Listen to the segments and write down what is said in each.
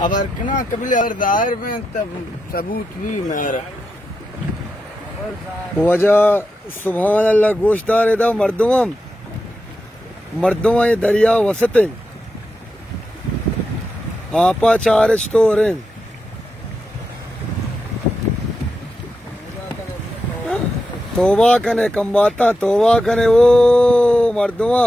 अब अर्कना कबीले अगर दायर में तब सबूत भी मेरा वजह सुभान अल्लाह गोश्तदार एदा मर्दुमा ये दरिया वसते आपा चार स्टोर तोबा कने कंबाता तोबा कने वो मर्दुमा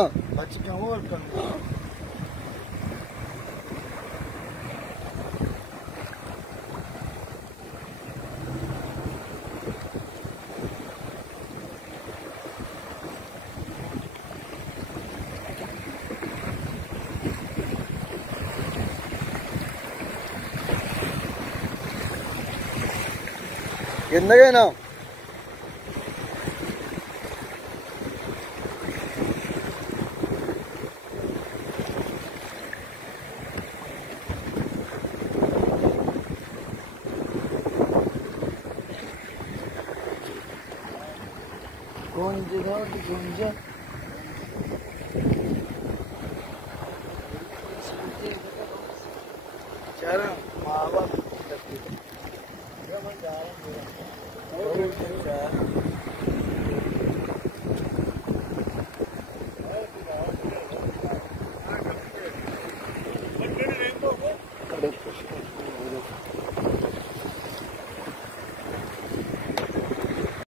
कितने गए ना कौन जगह चारा